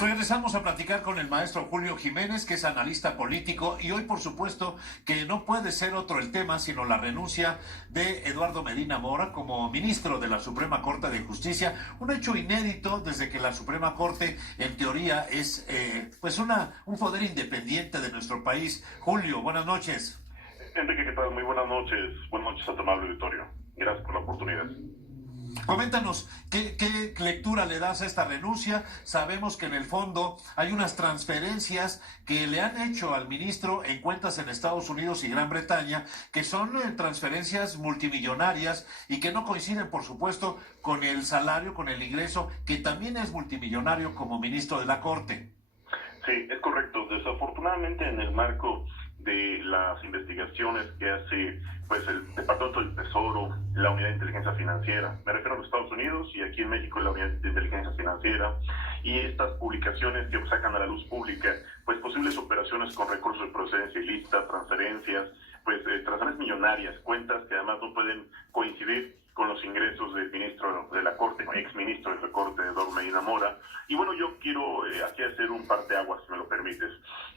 Regresamos a platicar con el maestro Julio Jiménez, que es analista político, y hoy, por supuesto, que no puede ser otro el tema, sino la renuncia de Eduardo Medina Mora como ministro de la Suprema Corte de Justicia, un hecho inédito desde que la Suprema Corte, en teoría, es un poder independiente de nuestro país. Julio, buenas noches. Enrique, ¿qué tal? Muy buenas noches. Buenas noches a tu amable auditorio. Gracias por la oportunidad. Coméntanos, ¿qué lectura le das a esta renuncia? Sabemos que en el fondo hay unas transferencias que le han hecho al ministro en cuentas en Estados Unidos y Gran Bretaña, que son transferencias multimillonarias y que no coinciden, por supuesto, con el salario, con el ingreso, que también es multimillonario como ministro de la Corte. Sí, es correcto. Desafortunadamente, en el marco de las investigaciones que hace el Departamento del Tesoro, la Unidad de Inteligencia Financiera, me refiero a los Estados Unidos y aquí en México la Unidad de Inteligencia Financiera, y estas publicaciones que sacan a la luz pública, posibles operaciones con recursos de procedencia ilícita, transferencias, transferencias millonarias, cuentas que además no pueden coincidir con los ingresos del ministro de la Corte, ex ministro de la Corte, Eduardo Medina Mora. Y bueno, yo quiero aquí hacer un parteaguas, si me lo permites.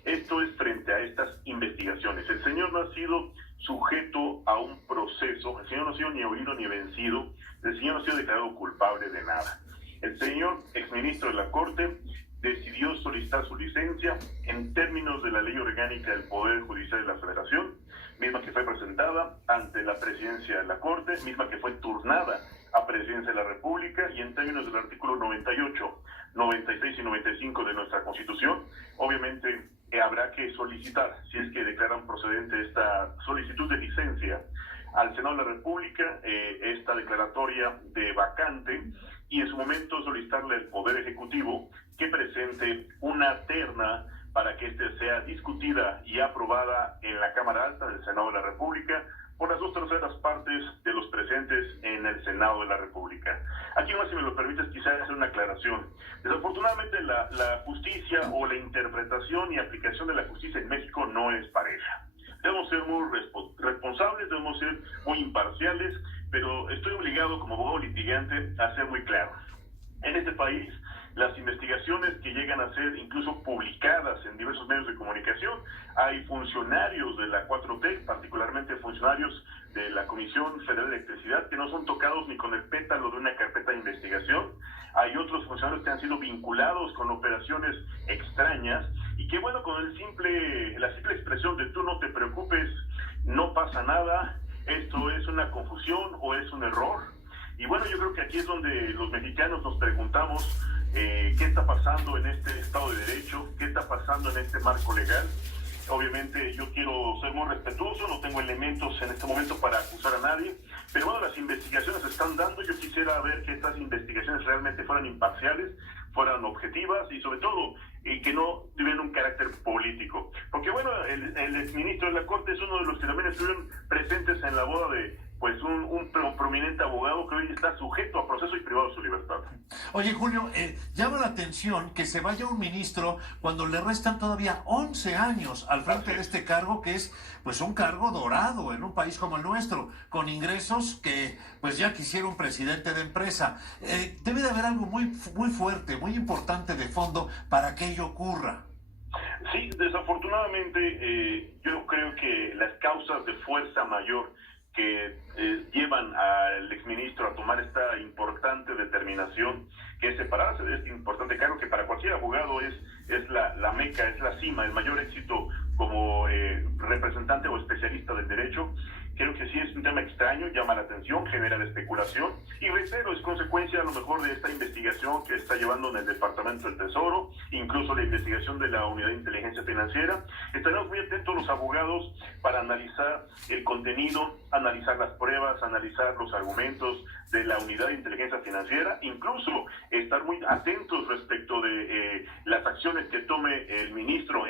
Esto es frente a estas investigaciones. El señor no ha sido sujeto a un proceso, el señor no ha sido ni oído ni vencido, el señor no ha sido declarado culpable de nada. El señor ex ministro de la Corte decidió solicitar su licencia en términos de la Ley Orgánica del Poder Judicial de la Federación, misma que fue presentada ante la Presidencia de la Corte, misma que fue turnada a Presidencia de la República, y en términos del artículo 98, 96 y 95 de nuestra Constitución, obviamente habrá que solicitar, si es que declaran procedente esta solicitud de licencia al Senado de la República, esta declaratoria de vacante, y en su momento solicitarle al Poder Ejecutivo que presente una terna para que éste sea discutida y aprobada en la Cámara Alta del Senado de la República por las 2/3 partes de los presentes en el Senado de la República. Aquí más, si me lo permites, quizás hacer una aclaración. Desafortunadamente la justicia o la interpretación y aplicación de la justicia en México no es pareja. Debemos ser muy responsables, debemos ser muy imparciales, pero estoy obligado como abogado litigante a ser muy claro. En este país, las investigaciones que llegan a ser incluso publicadas en diversos medios de comunicación, hay funcionarios de la 4T, particularmente funcionarios de la Comisión Federal de Electricidad, que no son tocados ni con el pétalo de una carpeta de investigación. Hay otros funcionarios que han sido vinculados con operaciones extrañas y que, bueno, con la simple expresión de tú no te preocupes, no pasa nada, esto es una confusión o es un error. Y bueno, yo creo que aquí es donde los mexicanos nos preguntamos qué está pasando en este Estado de Derecho, qué está pasando en este marco legal. Obviamente yo quiero ser muy respetuoso, no tengo elementos en este momento para acusar a nadie, pero bueno, las investigaciones se están dando. Yo quisiera ver que estas investigaciones realmente fueran imparciales, fueran objetivas y sobre todo que no tuvieran un carácter político. Porque bueno, el exministro de la Corte es uno de los que también estuvieron presentes en la boda de un prominente abogado que hoy está sujeto a proceso y privado de su libertad. Oye, Julio, llama la atención que se vaya un ministro cuando le restan todavía 11 años al frente de este cargo, que es un cargo dorado en un país como el nuestro, con ingresos que ya quisiera un presidente de empresa. Debe de haber algo muy fuerte, muy importante de fondo para que ello ocurra. Sí, desafortunadamente yo creo que las causas de fuerza mayor que llevan al exministro a tomar esta importante determinación, que es separarse de este importante cargo, que para cualquier abogado es la meca, es la cima, el mayor éxito como representante o especialista del derecho. Creo que sí es un tema extraño, llama la atención, genera la especulación, y reitero, es consecuencia a lo mejor de esta investigación que está llevando en el Departamento del Tesoro, incluso la investigación de la Unidad de Inteligencia Financiera. Estaremos muy atentos los abogados para analizar el contenido, analizar las pruebas, analizar los argumentos de la Unidad de Inteligencia Financiera, incluso estar muy atentos respecto de las acciones que tome el ministro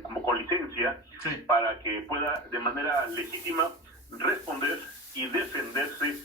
como con licencia, sí, para que pueda de manera legítima responder y defenderse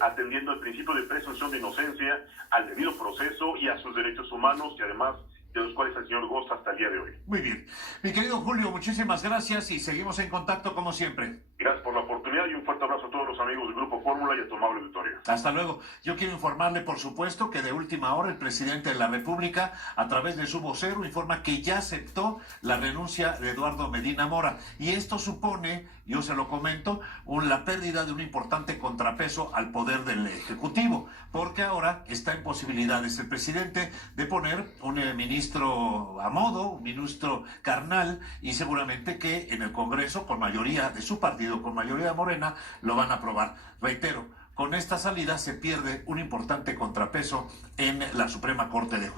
atendiendo al principio de presunción de inocencia, al debido proceso y a sus derechos humanos, y además de los cuales el señor goza hasta el día de hoy. Muy bien. Mi querido Julio, muchísimas gracias y seguimos en contacto como siempre. Gracias por la oportunidad y un fuerte abrazo a todos los amigos del Grupo Fórmula y a tu amable auditorio. Hasta luego. Yo quiero informarle, por supuesto, que de última hora el presidente de la República, a través de su vocero, informa que ya aceptó la renuncia de Eduardo Medina Mora. Y esto supone, yo se lo comento, la pérdida de un importante contrapeso al poder del Ejecutivo, porque ahora está en posibilidades el presidente de poner un ministro a modo, un ministro carnal, y seguramente que en el Congreso, con mayoría de su partido, con mayoría Morena, lo van a aprobar. Reitero, con esta salida se pierde un importante contrapeso en la Suprema Corte de Justicia.